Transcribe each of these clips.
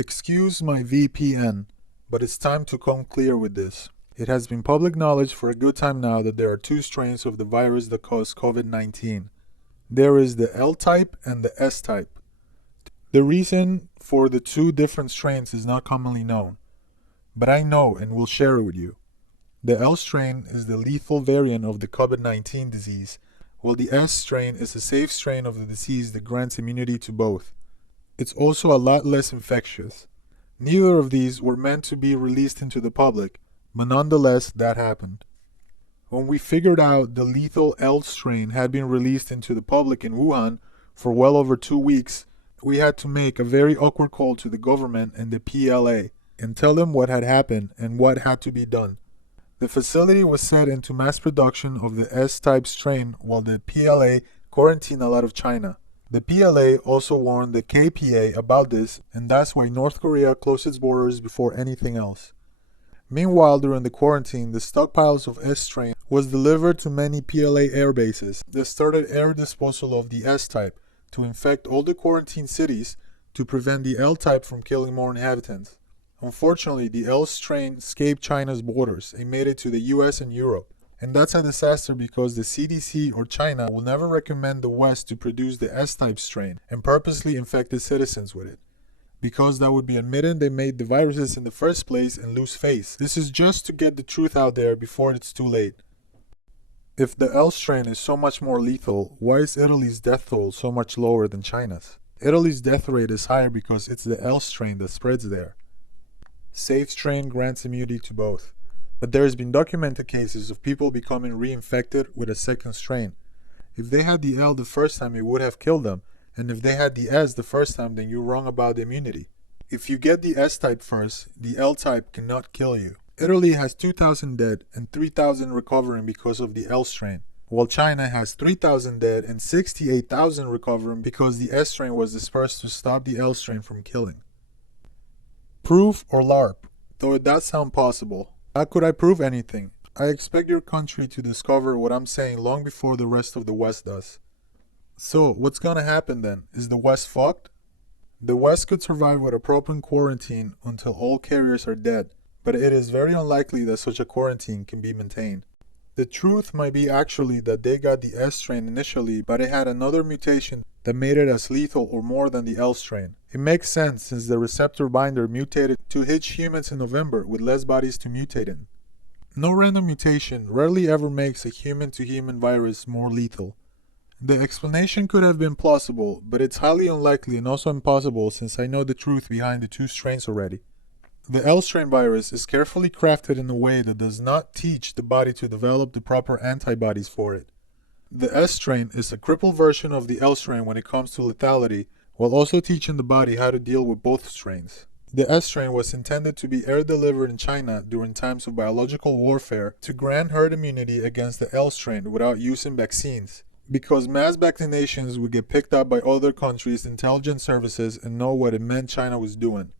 Excuse my VPN, but it's time to come clear with this. It has been public knowledge for a good time now that there are two strains of the virus that cause COVID-19. There is the L type and the S type. The reason for the two different strains is not commonly known, but I know and will share it with you. The L strain is the lethal variant of the COVID-19 disease, while the S strain is a safe strain of the disease that grants immunity to both. It's also a lot less infectious. Neither of these were meant to be released into the public, but nonetheless that happened. When we figured out the lethal L strain had been released into the public in Wuhan for well over 2 weeks, we had to make a very awkward call to the government and the PLA and tell them what had happened and what had to be done. The facility was set into mass production of the S-type strain while the PLA quarantined a lot of China. The PLA also warned the KPA about this, and that's why North Korea closed its borders before anything else. Meanwhile, during the quarantine, the stockpiles of S strain was delivered to many PLA air bases that started air disposal of the S-type to infect all the quarantined cities to prevent the L-type from killing more inhabitants. Unfortunately, the L strain escaped China's borders and made it to the US and Europe. And that's a disaster because the CDC or China will never recommend the West to produce the S-type strain and purposely infect its citizens with it, because that would be admitting they made the viruses in the first place and lose face. This is just to get the truth out there before it's too late. If the L strain is so much more lethal, why is Italy's death toll so much lower than China's? Italy's death rate is higher because it's the L strain that spreads there. Safe strain grants immunity to both. But there has been documented cases of people becoming reinfected with a second strain. If they had the L the first time, it would have killed them, and if they had the S the first time, then you're wrong about the immunity. If you get the S-type first, the L-type cannot kill you. Italy has 2,000 dead and 3,000 recovering because of the L strain, while China has 3,000 dead and 68,000 recovering because the S strain was dispersed to stop the L strain from killing. Proof or LARP? Though it does sound possible. How could I prove anything? I expect your country to discover what I'm saying long before the rest of the West does. So, what's gonna happen then? Is the West fucked? The West could survive with a proper quarantine until all carriers are dead, but it is very unlikely that such a quarantine can be maintained. The truth might be actually that they got the S strain initially, but it had another mutation that made it as lethal or more than the L strain. It makes sense since the receptor binder mutated to hitch humans in November with less bodies to mutate in. No random mutation rarely ever makes a human-to-human virus more lethal. The explanation could have been plausible, but it's highly unlikely and also impossible since I know the truth behind the two strains already. The L strain virus is carefully crafted in a way that does not teach the body to develop the proper antibodies for it. The S strain is a crippled version of the L strain when it comes to lethality, while also teaching the body how to deal with both strains. The S strain was intended to be air delivered in China during times of biological warfare to grant herd immunity against the L strain without using vaccines, because mass vaccinations would get picked up by other countries' intelligence services and know what it meant China was doing.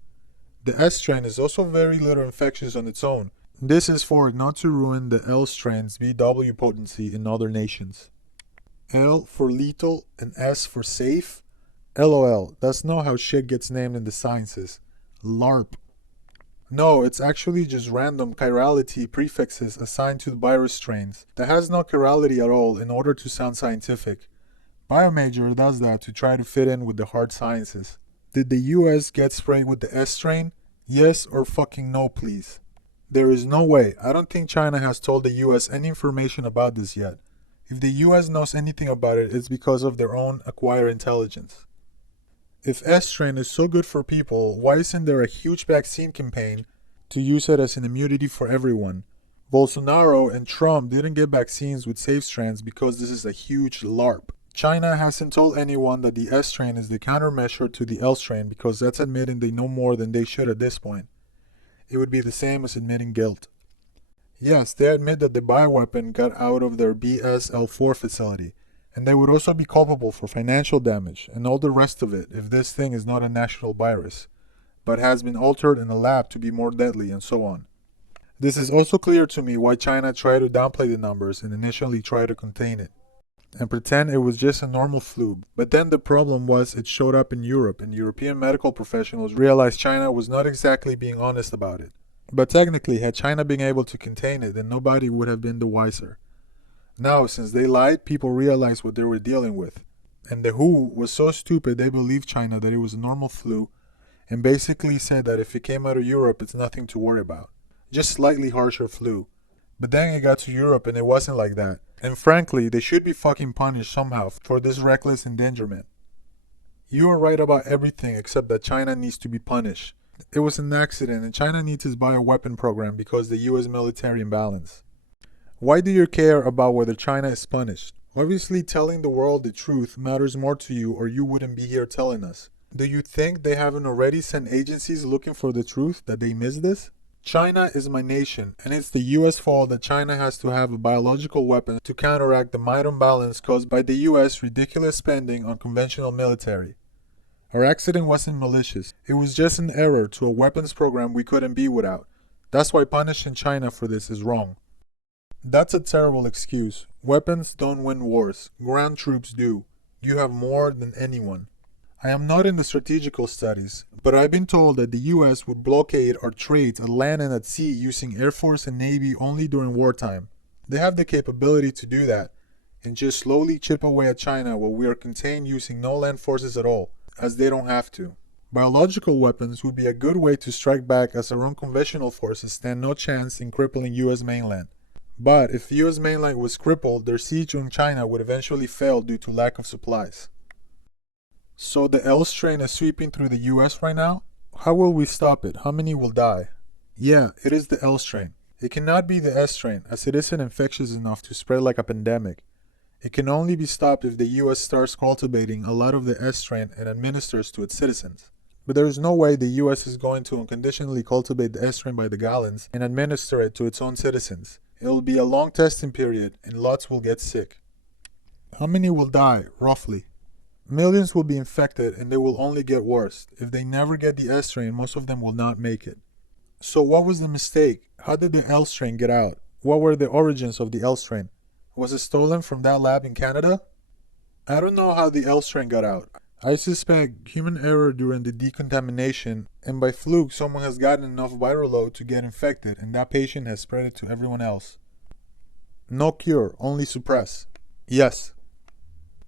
The S strain is also very little infectious on its own. This is for it not to ruin the L strain's BW potency in other nations. L for lethal and S for safe? LOL, that's not how shit gets named in the sciences. LARP. No, it's actually just random chirality prefixes assigned to the virus strains that has no chirality at all in order to sound scientific. Biomajor does that to try to fit in with the hard sciences. Did the US get sprayed with the S strain? Yes or fucking no, please. There is no way. I don't think China has told the US any information about this yet. If the US knows anything about it, it's because of their own acquired intelligence. If S strain is so good for people, why isn't there a huge vaccine campaign to use it as an immunity for everyone? Bolsonaro and Trump didn't get vaccines with safe strains because this is a huge LARP. China hasn't told anyone that the S strain is the countermeasure to the L strain because that's admitting they know more than they should at this point. It would be the same as admitting guilt. Yes, they admit that the bioweapon got out of their BSL-4 facility, and they would also be culpable for financial damage and all the rest of it if this thing is not a national virus, but has been altered in a lab to be more deadly and so on. This is also clear to me why China tried to downplay the numbers and initially try to contain it. and pretend it was just a normal flu. But then the problem was it showed up in Europe, and European medical professionals realized China was not exactly being honest about it. But technically, had China been able to contain it, then nobody would have been the wiser. Now, since they lied, people realized what they were dealing with. And the WHO was so stupid they believed China that it was a normal flu and basically said that if it came out of Europe, it's nothing to worry about. Just slightly harsher flu. But then it got to Europe and it wasn't like that. And frankly, they should be fucking punished somehow for this reckless endangerment. You are right about everything except that China needs to be punished. It was an accident and China needs its bioweapon program because the US military imbalance. Why do you care about whether China is punished? Obviously, telling the world the truth matters more to you or you wouldn't be here telling us. Do you think they haven't already sent agencies looking for the truth that they missed this? China is my nation, and it's the US fault that China has to have a biological weapon to counteract the might imbalance caused by the US ridiculous spending on conventional military. Our accident wasn't malicious. It was just an error to a weapons program we couldn't be without. That's why punishing China for this is wrong. That's a terrible excuse. Weapons don't win wars. Ground troops do. You have more than anyone. I am not in the strategical studies, but I've been told that the US would blockade our trades at land and at sea using Air Force and Navy only during wartime. They have the capability to do that, and just slowly chip away at China while we are contained using no land forces at all, as they don't have to. Biological weapons would be a good way to strike back as our own conventional forces stand no chance in crippling US mainland. But if the US mainland was crippled, their siege on China would eventually fail due to lack of supplies. So the L strain is sweeping through the US right now? How will we stop it? How many will die? Yeah, it is the L strain. It cannot be the S strain, as it isn't infectious enough to spread like a pandemic. It can only be stopped if the US starts cultivating a lot of the S strain and administers to its citizens. But there is no way the US is going to unconditionally cultivate the S strain by the gallons and administer it to its own citizens. It will be a long testing period, and lots will get sick. How many will die, roughly? Millions will be infected, and they will only get worse. If they never get the S strain, most of them will not make it. So what was the mistake? How did the L strain get out? What were the origins of the L strain? Was it stolen from that lab in Canada? I don't know how the L strain got out. I suspect human error during the decontamination, and by fluke someone has gotten enough viral load to get infected and that patient has spread it to everyone else. No cure, only suppress. Yes.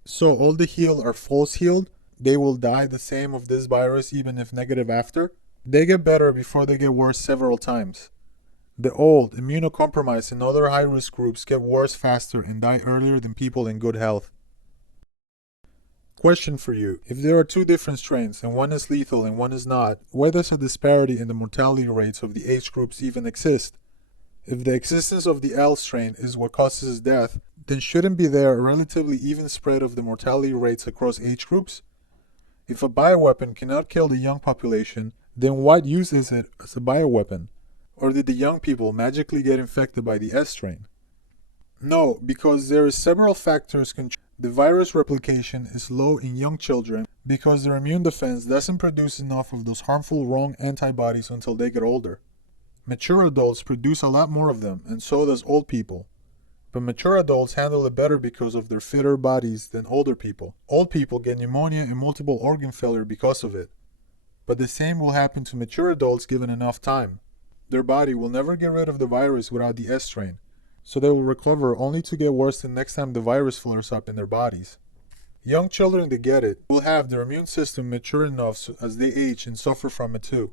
So all the healed are false healed? They will die the same of this virus even if negative after? They get better before they get worse several times. The old, immunocompromised, and other high-risk groups get worse faster and die earlier than people in good health. Question for you. If there are two different strains and one is lethal and one is not, why does a disparity in the mortality rates of the age groups even exist? If the existence of the L strain is what causes death, then shouldn't be there a relatively even spread of the mortality rates across age groups? If a bioweapon cannot kill the young population, then what use is it as a bioweapon? Or did the young people magically get infected by the S strain? No, because there are several factors contributing. The virus replication is low in young children because their immune defense doesn't produce enough of those harmful wrong antibodies until they get older. Mature adults produce a lot more of them, and so does old people. But mature adults handle it better because of their fitter bodies than older people. Old people get pneumonia and multiple organ failure because of it. But the same will happen to mature adults given enough time. Their body will never get rid of the virus without the S strain, so they will recover only to get worse the next time the virus flares up in their bodies. Young children that get it will have their immune system mature enough so as they age and suffer from it too.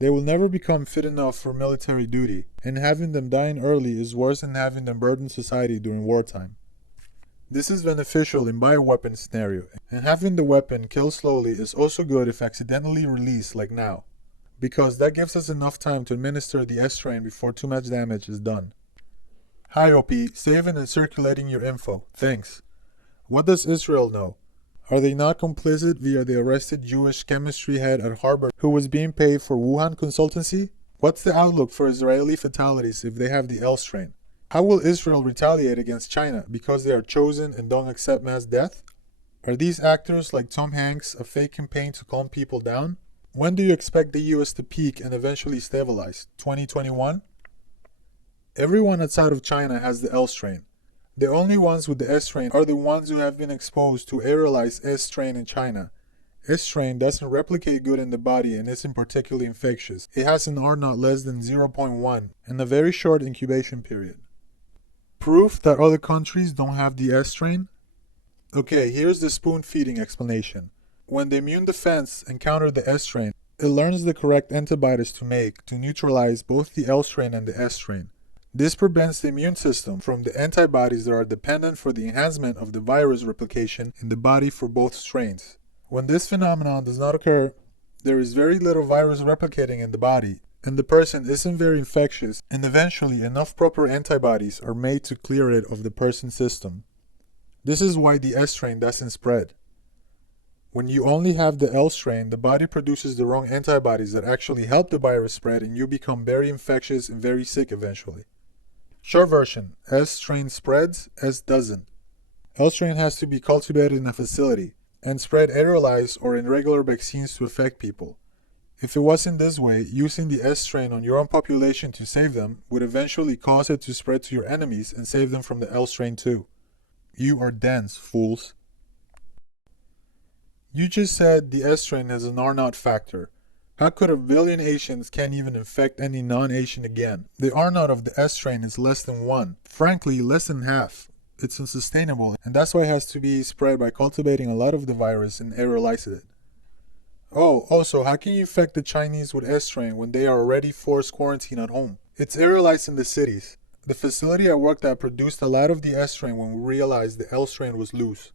They will never become fit enough for military duty, and having them dying early is worse than having them burden society during wartime. This is beneficial in bioweapon scenario, and having the weapon kill slowly is also good if accidentally released like now, because that gives us enough time to administer the S strain before too much damage is done. Hi OP, saving and circulating your info. Thanks. What does Israel know? Are they not complicit via the arrested Jewish chemistry head at Harvard who was being paid for Wuhan consultancy? What's the outlook for Israeli fatalities if they have the L strain? How will Israel retaliate against China because they are chosen and don't accept mass death? Are these actors like Tom Hanks a fake campaign to calm people down? When do you expect the US to peak and eventually stabilize? 2021? Everyone outside of China has the L strain. The only ones with the S strain are the ones who have been exposed to aerolized S strain in China. S strain doesn't replicate good in the body and isn't particularly infectious. It has an R not less than 0.1 and a very short incubation period. Proof that other countries don't have the S strain? Okay, here's the spoon-feeding explanation. When the immune defense encounters the S strain, it learns the correct antibodies to make to neutralize both the L strain and the S strain. This prevents the immune system from the antibodies that are dependent for the enhancement of the virus replication in the body for both strains. When this phenomenon does not occur, there is very little virus replicating in the body, and the person isn't very infectious, and eventually enough proper antibodies are made to clear it of the person's system. This is why the S strain doesn't spread. When you only have the L strain, the body produces the wrong antibodies that actually help the virus spread, and you become very infectious and very sick eventually. Short version, S strain spreads, S doesn't. L strain has to be cultivated in a facility and spread aerolized or in regular vaccines to affect people. If it wasn't this way, using the S strain on your own population to save them would eventually cause it to spread to your enemies and save them from the L strain too. You are dense, fools. You just said the S strain has an R0 factor. How could a billion Asians can't even infect any non-Asian again? The R0 of the S strain is less than 1. Frankly, less than half. It's unsustainable, and that's why it has to be spread by cultivating a lot of the virus and aerolizing it. Oh, also, how can you infect the Chinese with S strain when they are already forced quarantine at home? It's aerolized in the cities. The facility I worked at produced a lot of the S strain when we realized the L strain was loose.